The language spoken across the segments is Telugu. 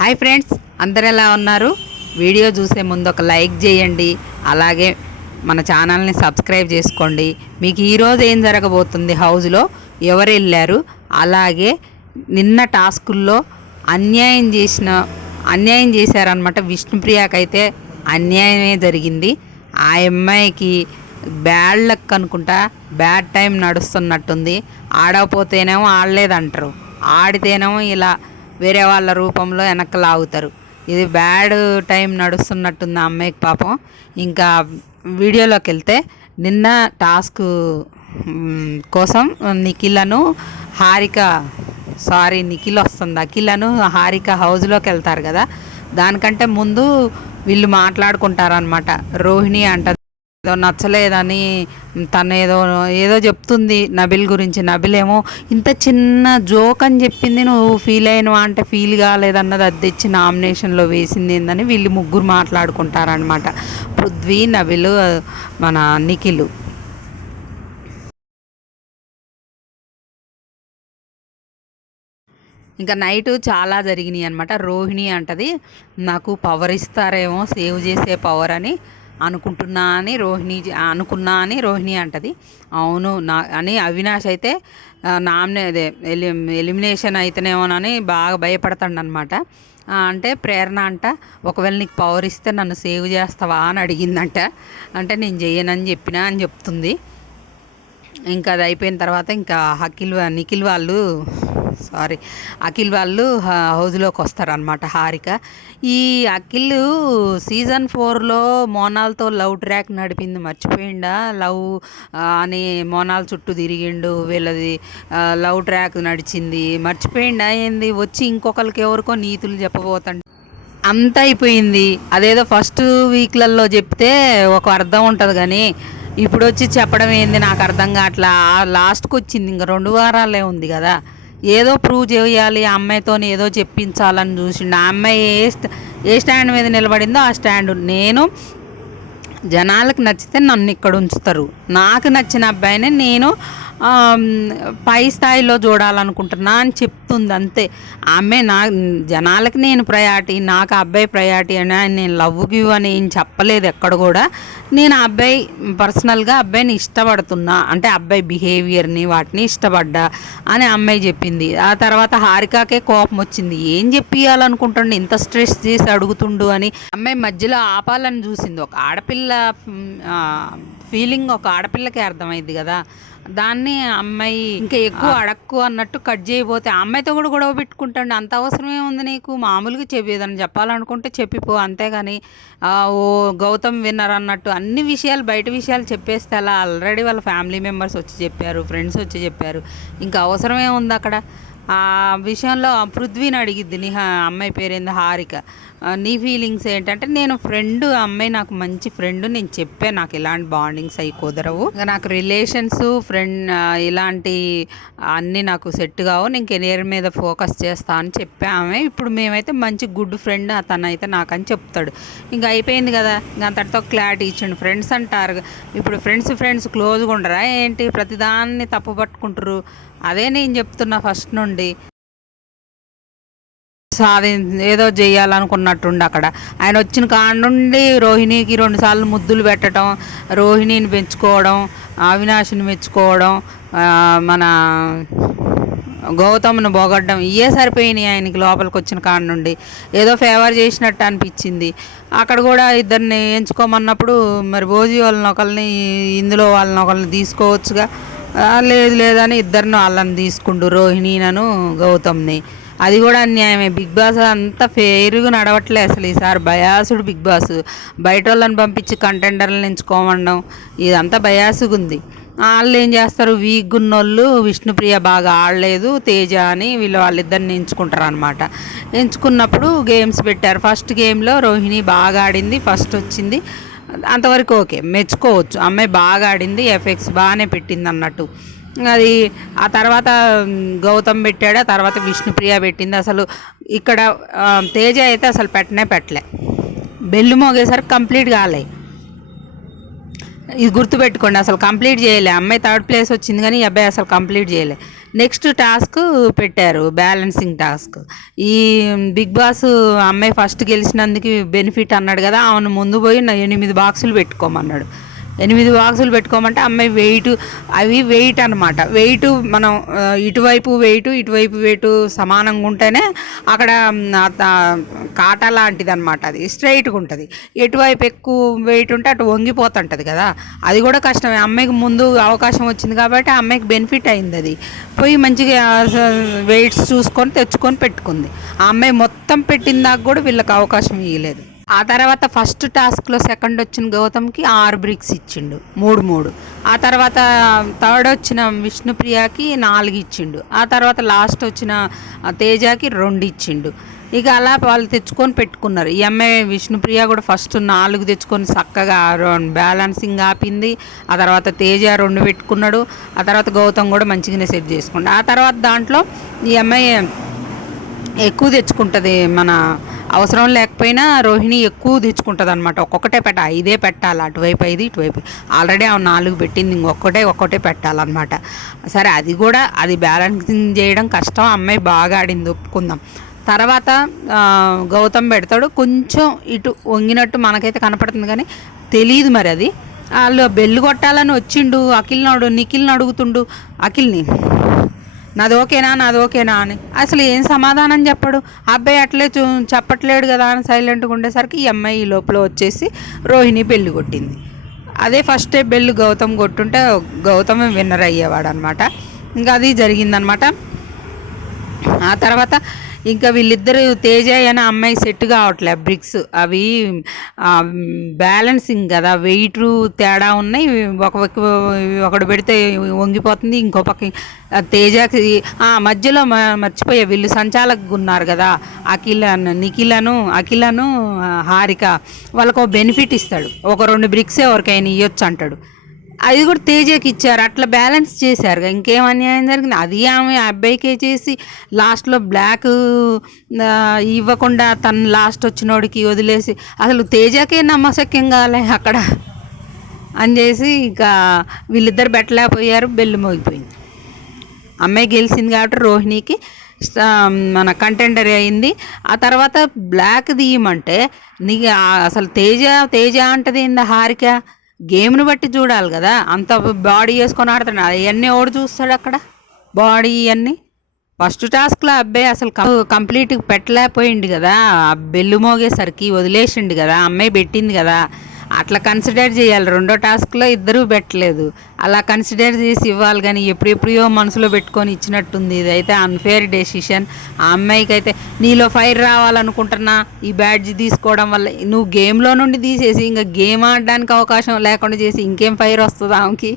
హాయ్ ఫ్రెండ్స్, అందరు ఎలా ఉన్నారు? వీడియో చూసే ముందు ఒక లైక్ చేయండి, అలాగే మన ఛానల్ని సబ్స్క్రైబ్ చేసుకోండి. మీకు ఈరోజు ఏం జరగబోతుంది, హౌస్లో ఎవరు వెళ్ళారు, అలాగే నిన్న టాస్కుల్లో అన్యాయం చేశారనమాట. విష్ణుప్రియకైతే అన్యాయమే జరిగింది. ఆ అమ్మాయికి బ్యాడ్ లక్ అనుకుంటా, బ్యాడ్ టైం నడుస్తున్నట్టుంది. ఆడకపోతేనేమో ఆడలేదంటారు, ఆడితేనేమో ఇలా వేరే వాళ్ళ రూపంలో వెనక్కి లాగుతారు. ఇది బ్యాడ్ టైం నడుస్తున్నట్టుంది ఆ అమ్మాయికి పాపం. ఇంకా వీడియోలోకి వెళ్తే, నిన్న టాస్క్ కోసం నిఖిలను అఖిలను హారిక హౌస్లోకి వెళ్తారు కదా, దానికంటే ముందు వీళ్ళు మాట్లాడుకుంటారనమాట. రోహిణి అంట ఏదో నచ్చలేదని తను ఏదో చెప్తుంది నబిల్ గురించి. నబిల్ ఏమో ఇంత చిన్న జోక్ అని చెప్పింది, నువ్వు ఫీల్ అయినవా అంటే ఫీల్ కాలేదన్నది అది తెచ్చి నామినేషన్లో వేసింది ఏందని వీళ్ళు ముగ్గురు మాట్లాడుకుంటారనమాట. పృథ్వీ, నబిల్, మన నిఖిల్. ఇంకా నైట్ చాలా జరిగినాయి అనమాట. రోహిణి అంటది, నాకు పవర్ ఇస్తారేమో, సేవ్ చేసే పవర్ అని అనుకున్నా అని రోహిణి అంటది. అవును అని అవినాష్ అయితే అదే ఎలిమినేషన్ అయితేనేమోనని బాగా భయపడతాడు అనమాట. అంటే ప్రేరణ అంట, ఒకవేళ నీకు పవర్ ఇస్తే నన్ను సేవ్ చేస్తావా అని అడిగిందంట. అంటే నేను చెయ్యనని చెప్పినా అని చెప్తుంది. ఇంకా అది అయిపోయిన తర్వాత ఇంకా అఖిల్ వాళ్ళు హౌస్లోకి వస్తారనమాట. హారిక, ఈ అఖిల్ సీజన్ 4లో మోనాల్తో లవ్ ట్రాక్ నడిపింది మర్చిపోయిండా? లవ్ అని మోనాల్ చుట్టూ తిరిగిండు, వీళ్ళది లవ్ ట్రాక్ నడిచింది మర్చిపోయిండా ఏంది? వచ్చి ఇంకొకరికి ఎవరికో నీతులు చెప్పబోతాడు. అంత అయిపోయింది. అదేదో ఫస్ట్ వీక్లలో చెప్తే ఒక అర్థం ఉంటుంది, కానీ ఇప్పుడు వచ్చి చెప్పడం ఏంది నాకు అర్థం కావట్లా. లాస్ట్కి వచ్చింది, ఇంకా 2 వారాలే ఉంది కదా, ఏదో ప్రూవ్ చేయాలి ఆ అమ్మాయితో, ఏదో చెప్పించాలని చూసిండు. ఆ అమ్మాయి ఏ స్టాండ్ మీద నిలబడిందో ఆ స్టాండ్. నేను జనాలకు నచ్చితే నన్ను ఇక్కడ ఉంచుతారు, నాకు నచ్చిన అబ్బాయిని నేను పై స్థాయిలో చూడాలనుకుంటున్నా అని చెప్తుంది అంతే. ఆమె జనాలకి నేను ప్రయారిటీ, నాకు అబ్బాయి ప్రయారిటీ అని నేను లవ్ గివ్ అని ఏం చెప్పలేదు ఎక్కడ కూడా. నేను అబ్బాయి పర్సనల్గా అబ్బాయిని ఇష్టపడుతున్నా, అంటే అబ్బాయి బిహేవియర్ని వాటిని ఇష్టపడ్డా అని అమ్మాయి చెప్పింది. ఆ తర్వాత హారికాకే కోపం వచ్చింది, ఏం చెప్పియాలనుకుంటుండే ఇంత స్ట్రెస్ చేసి అడుగుతుండు అని. అమ్మాయి మధ్యలో ఆపాలని చూసింది. ఒక ఆడపిల్ల ఫీలింగ్ ఒక ఆడపిల్లకే అర్థమైంది కదా, దాన్ని అమ్మాయి ఇంకా ఎక్కువ అడక్కు అన్నట్టు కట్ చేయబోతే ఆ అమ్మాయితో కూడా గొడవ పెట్టుకుంటాడు. అంత అవసరమే ఉంది నీకు? మామూలుగా చెప్పేదని చెప్పాలనుకుంటే చెప్పిపో, అంతేగాని ఓ గౌతమ్ విన్నర్ అన్నట్టు అన్ని విషయాలు బయట విషయాలు చెప్పేస్తే అలా. ఆల్రెడీ వాళ్ళ ఫ్యామిలీ మెంబర్స్ వచ్చి చెప్పారు, ఫ్రెండ్స్ వచ్చి చెప్పారు, ఇంకా అవసరమే ఉంది అక్కడ. ఆ విషయంలో పృథ్వీని అడిగిద్ది, అమ్మాయి పేరేంది హారిక, నీ ఫీలింగ్స్ ఏంటంటే, నేను ఫ్రెండ్, అమ్మాయి నాకు మంచి ఫ్రెండ్, నేను చెప్పే నాకు ఇలాంటి బాండింగ్స్ అవి కుదరవు, నాకు రిలేషన్స్ ఫ్రెండ్ ఇలాంటి అన్నీ నాకు సెట్ కావు, నేను కెరియర్ మీద ఫోకస్ చేస్తా అని చెప్పామే. ఇప్పుడు మేమైతే మంచి గుడ్ ఫ్రెండ్ అతనైతే నాకని చెప్తాడు. ఇంకా అయిపోయింది కదా, ఇంకా అంతటితో క్లారిటీ ఇచ్చిండు. ఫ్రెండ్స్ అంటారు, ఇప్పుడు ఫ్రెండ్స్ క్లోజ్గా ఉండరా ఏంటి? ప్రతిదాన్ని తప్పు పట్టుకుంటారు. అదే నేను చెప్తున్నా ఫస్ట్ నుండి. ఏదో చేయాలనుకున్నట్టుండి అక్కడ ఆయన వచ్చిన కాడ నుండి రోహిణికి 2 సార్లు ముద్దులు పెట్టడం, రోహిణిని పెంచుకోవడం, అవినాష్ని మెచ్చుకోవడం, మన గౌతమ్ను పొగడ్డం, ఇవే సరిపోయినాయి ఆయనకి. లోపలికి వచ్చిన కాడ నుండి ఏదో ఫేవర్ చేసినట్టు అనిపించింది. అక్కడ కూడా ఇద్దరిని ఎంచుకోమన్నప్పుడు మరి భోజీ వాళ్ళని ఒకరిని, ఇందులో వాళ్ళని ఒకరిని తీసుకోవచ్చుగా, లేదని ఇద్దరిని వాళ్ళని తీసుకుండు, రోహిణినను గౌతమ్ని. అది కూడా అన్యాయమే. బిగ్ బాస్ అంతా ఫెయిర్గా నడవట్లే అసలు. ఈసారి బయాసుడు బిగ్ బాస్. బయట వాళ్ళని పంపించి కంటెండర్లను ఎంచుకోమండం, ఇదంతా బయాసుగా ఉంది. వాళ్ళు ఏం చేస్తారు, వీక్ ఉన్నోళ్ళు విష్ణుప్రియ బాగా ఆడలేదు, తేజ అని వాళ్ళిద్దరిని ఎంచుకుంటారు అనమాట. ఎంచుకున్నప్పుడు గేమ్స్ పెట్టారు. ఫస్ట్ గేమ్లో రోహిణి బాగా ఆడింది, ఫస్ట్ వచ్చింది, అంతవరకు ఓకే, మెచ్చుకోవచ్చు. అమ్మాయి బాగా ఆడింది, ఎఫెక్ట్స్ బాగానే పెట్టింది అన్నట్టు. అది ఆ తర్వాత గౌతమ్ పెట్టాడు, ఆ తర్వాత విష్ణుప్రియ పెట్టింది. అసలు ఇక్కడ తేజ అయితే అసలు పెట్టలే. బెల్లు మోగేసరికి కంప్లీట్ కాలే. ఇది గుర్తుపెట్టుకోండి, అసలు కంప్లీట్ చేయలే. అమ్మాయి థర్డ్ ప్లేస్ వచ్చింది కానీ ఈ అబ్బాయి అసలు కంప్లీట్ చేయలే. నెక్స్ట్ టాస్క్ పెట్టారు, బ్యాలెన్సింగ్ టాస్క్. ఈ బిగ్ బాస్ అమ్మాయి ఫస్ట్ గెలిచినందుకు బెనిఫిట్ అన్నాడు కదా, ఆమెను ముందు పోయి 8 బాక్సులు పెట్టుకోమన్నాడు. 8 బాక్సులు పెట్టుకోమంటే అమ్మాయి వెయిట్ అనమాట. వెయిట్ మనం ఇటువైపు వెయిట్ సమానంగా ఉంటేనే అక్కడ కాటా లాంటిది అనమాట. అది స్ట్రైట్గా ఉంటుంది. ఎటువైపు ఎక్కువ వెయిట్ ఉంటే అటు వంగిపోతుంటుంది కదా, అది కూడా కష్టమే. అమ్మాయికి ముందు అవకాశం వచ్చింది కాబట్టి ఆ అమ్మాయికి బెనిఫిట్ అయింది. అది పోయి మంచిగా వెయిట్స్ చూసుకొని తెచ్చుకొని పెట్టుకుంది. ఆ అమ్మాయి మొత్తం పెట్టిన దాకా కూడా వీళ్ళకి అవకాశం ఇవ్వలేదు. ఆ తర్వాత ఫస్ట్ టాస్క్లో సెకండ్ వచ్చిన గౌతమ్కి 6 బ్రిక్స్ ఇచ్చిండు, 3. ఆ తర్వాత థర్డ్ వచ్చిన విష్ణుప్రియకి 4 ఇచ్చిండు. ఆ తర్వాత లాస్ట్ వచ్చిన తేజకి 2 ఇచ్చిండు. ఇక అలా వాళ్ళు తెచ్చుకొని పెట్టుకున్నారు. ఈ అమ్మాయి విష్ణుప్రియ కూడా ఫస్ట్ 4 తెచ్చుకొని చక్కగా బ్యాలెన్సింగ్ ఆపింది. ఆ తర్వాత తేజ 2 పెట్టుకున్నాడు. ఆ తర్వాత గౌతమ్ కూడా మంచిగానే సెట్ చేసుకున్నాడు. ఆ తర్వాత దాంట్లో ఈ అమ్మాయి ఎక్కువ తెచ్చుకుంటుంది. మన అవసరం లేకపోయినా రోహిణి ఎక్కువ తెచ్చుకుంటుంది అనమాట. ఒక్కొక్కటే 5 పెట్టాలి, అటువైపు 5 ఇటువైపు. ఆల్రెడీ ఆమె 4 పెట్టింది, ఒక్కటే పెట్టాలన్నమాట. సరే, అది బ్యాలెన్సింగ్ చేయడం కష్టం. అమ్మాయి బాగా ఆడింది, ఒప్పుకుందాం. తర్వాత గౌతమ్ పెడతాడు, కొంచెం ఇటు వంగినట్టు మనకైతే కనపడుతుంది కానీ తెలియదు మరి అది. వాళ్ళు బెల్లు కొట్టాలని వచ్చిండు, నిఖిల్ని అడుగుతుండు. అఖిల్ని నాది ఓకేనా అని. అసలు ఏం సమాధానం చెప్పడు. అబ్బాయి అట్లే చెప్పట్లేడు కదా అని సైలెంట్గా ఉండేసరికి ఈ అమ్మాయి లోపల వచ్చేసి రోహిణి బెల్లు కొట్టింది. అదే ఫస్ట్ బెల్లు గౌతమ్ కొట్టుంటే గౌతమ్ విన్నర్ అయ్యేవాడు అనమాట. ఇంకా అది జరిగిందనమాట. ఆ తర్వాత ఇంకా వీళ్ళిద్దరు తేజ అనే అమ్మాయి సెట్ కావట్లే. బ్రిక్స్ అవి బ్యాలెన్సింగ్ కదా, వెయిట్ తేడా ఉన్నాయి. ఒకడు పెడితే వంగిపోతుంది, ఇంకో పక్క తేజకి మధ్యలో మర్చిపోయా, వీళ్ళు సంచాలకులు ఉన్నారు కదా, అఖిలను హారిక, వాళ్ళకు బెనిఫిట్ ఇస్తాడు. ఒక 2 బ్రిక్స్ ఎవరికైనా ఇవ్వచ్చు అంటాడు. అది కూడా తేజకి ఇచ్చారు. అట్లా బ్యాలెన్స్ చేశారు. ఇంకేం అన్యాయం జరిగింది? అది ఆమె అబ్బాయికే చేసి లాస్ట్లో బ్లాక్ ఇవ్వకుండా తను లాస్ట్ వచ్చినోడికి వదిలేసి, అసలు తేజకే నమ్మశక్యం కాలే అక్కడ అని చేసి ఇక వీళ్ళిద్దరు పెట్టలేకపోయారు. బెల్లు మోగిపోయింది. అమ్మాయి గెలిచింది కాబట్టి రోహిణికి మన కంటెండర్ అయింది. ఆ తర్వాత బ్లాక్ తీయమంటే నీకు అసలు తేజ అంటది ఏందా హారిక? గేమ్ను బట్టి చూడాలి కదా, అంత బాడీ వేసుకొని ఆడుతున్నాడు. అవన్నీ ఎవడు చూస్తాడు అక్కడ బాడీ ఇవన్నీ? ఫస్ట్ టాస్క్లో అబ్బాయి అసలు కంప్లీట్గా పెట్టలేకపోయింది కదా, బెల్లు మోగేసరికి వదిలేసిండు కదా, అమ్మాయి పెట్టింది కదా, అట్లా కన్సిడర్ చేయాలి. రెండో టాస్క్లో ఇద్దరూ పెట్టలేదు, అలా కన్సిడర్ చేసి ఇవ్వాలి. కానీ ఎప్పుడెప్పుడో మనసులో పెట్టుకొని ఇచ్చినట్టుంది. ఇదైతే అన్ఫేర్ డెసిషన్. ఆ అమ్మాయికి అయితే నీలో ఫైర్ రావాలనుకుంటున్నా, ఈ బ్యాడ్జ్ తీసుకోవడం వల్ల నువ్వు గేమ్లో నుండి తీసేసి ఇంకా గేమ్ ఆడడానికి అవకాశం లేకుండా చేసి ఇంకేం ఫైర్ వస్తుంది ఆమెకి?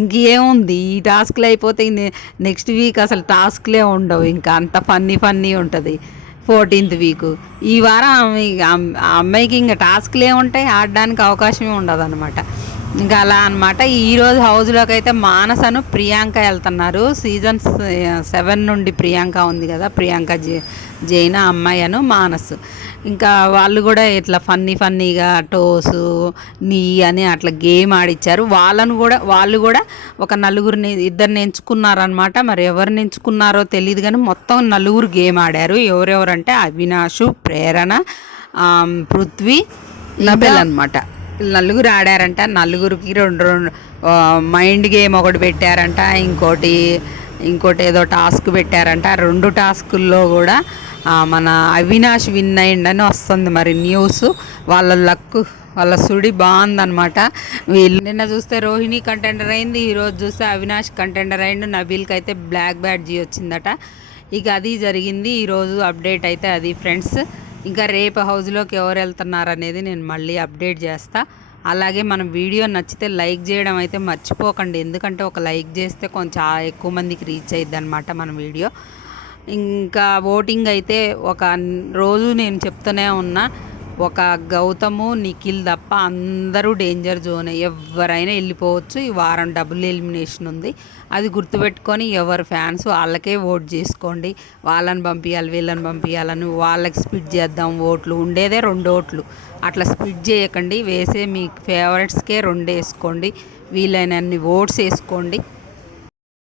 ఇంకేముంది, ఈ టాస్క్లు అయిపోతే నెక్స్ట్ వీక్ అసలు టాస్క్లే ఉండవు. ఇంకా అంత ఫన్నీ ఉంటుంది 14th వీక్. ఈ వారం ఆ అమ్మాయికి ఇంకా టాస్క్లు ఏముంటాయి, ఆడడానికి అవకాశమే ఉండదు అనమాట. ఇంకా అలా అనమాట. ఈరోజు హౌస్లోకి అయితే మానసను ప్రియాంక వెళ్తున్నారు. సీజన్ 7 నుండి ప్రియాంక ఉంది కదా, ప్రియాంక జైన్ అమ్మాయి మానస్. ఇంకా వాళ్ళు కూడా ఇట్లా ఫన్నీగా టోసు నీ అని అట్లా గేమ్ ఆడిచ్చారు. వాళ్ళు కూడా ఒక ఇద్దరిని ఎంచుకున్నారనమాట. మరి ఎవరిని ఎంచుకున్నారో తెలియదు కానీ మొత్తం 4 గేమ్ ఆడారు. ఎవరెవరంటే అవినాష్, ప్రేరణ, పృథ్వీ, నబెల్ అనమాట. 4 ఆడారంట. 4కి 2 మైండ్ గేమ్ ఒకటి పెట్టారంట, ఇంకోటి ఏదో టాస్క్ పెట్టారంట. 2 టాస్కుల్లో కూడా మన అవినాష్ విన్ అయ్యిండని వస్తుంది మరి న్యూస్. వాళ్ళ సుడి బాగుందనమాట. వీళ్ళు నిన్న చూస్తే రోహిణి కంటెండర్ అయింది, ఈరోజు చూస్తే అవినాష్ కంటెండర్ అయిండు. నబీల్కి అయితే బ్లాక్ బ్యాడ్జీ వచ్చిందట. ఇక అది జరిగింది ఈరోజు అప్డేట్ అయితే అది ఫ్రెండ్స్. ఇంకా రేపు హౌస్లోకి ఎవరు వెళ్తున్నారు అనేది నేను మళ్ళీ అప్డేట్ చేస్తా. అలాగే మనం వీడియో నచ్చితే లైక్ చేయడం అయితే మర్చిపోకండి, ఎందుకంటే ఒక లైక్ చేస్తే కొంచెం ఎక్కువ మందికి రీచ్ అయ్యిద్ది అనమాట మన వీడియో. ఇంకా ఓటింగ్ అయితే ఒక రోజు నేను చెప్తూనే ఉన్నా, ఒక గౌతము నిఖిల్ తప్ప అందరూ డేంజర్ జోనే, ఎవరైనా వెళ్ళిపోవచ్చు. ఈ వారం డబుల్ ఎలిమినేషన్ ఉంది, అది గుర్తుపెట్టుకొని ఎవరు ఫ్యాన్స్ వాళ్ళకే ఓట్ చేసుకోండి. వాళ్ళని పంపించాలి వీళ్ళని పంపించాలని వాళ్ళకి స్ప్లిట్ చేద్దాం ఓట్లు, ఉండేదే 2 ఓట్లు, అట్లా స్ప్లిట్ చేయకండి. వేసే మీ ఫేవరెట్స్కే 2 వేసుకోండి, వీలైనన్ని ఓట్స్ వేసుకోండి.